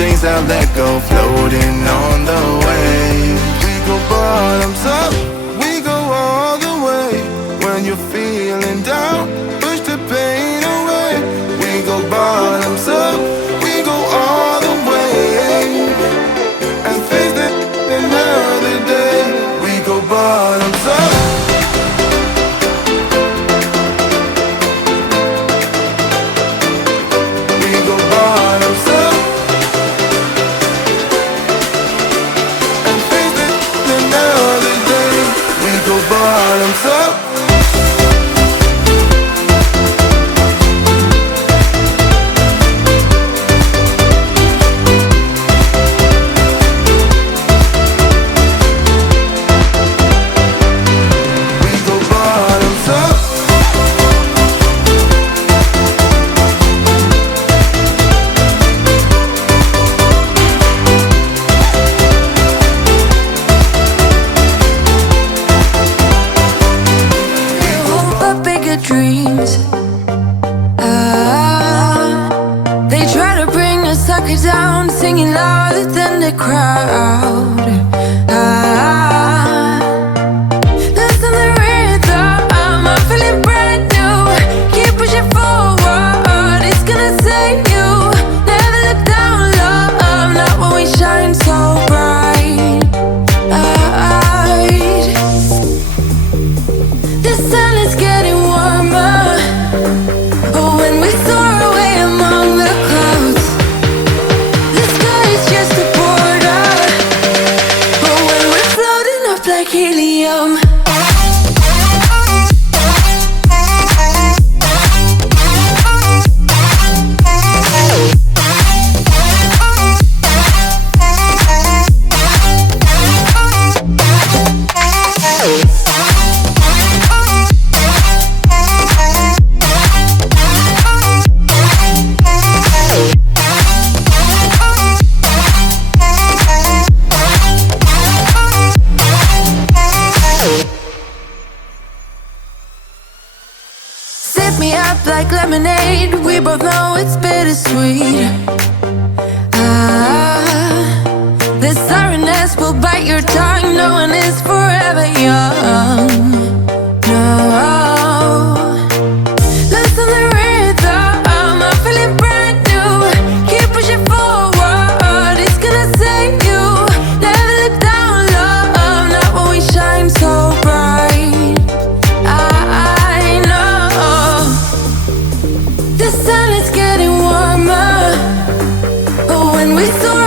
things I let go, floating on the waves. We go bottoms up, we go all the way. When you're feeling down, push the pain away. We go bottoms up, we go all the way. And face that another day. We go bottoms up. We go bottoms up. And face that another day. We go bottoms up. Dreams. They try to bring us sucker down, singing louder than the crowd. Listen the rhythm, I'm feeling brand new. Keep pushing forward, it's gonna save you. Never look down, love, not when we shine so bright. The sun is getting warmer. Oh, when we soar away among the clouds, the sky is just a border. Oh, when we're floating up like helium. Sip me up like lemonade. We both know it's bittersweet. The sorrowness will bite your tongue. No one is forever young. No. Listen the rhythm, I'm feeling brand new. Keep pushing forward, it's gonna save you. Never look down, love, not when we shine so bright. I know the sun is getting warmer. Oh, when we soar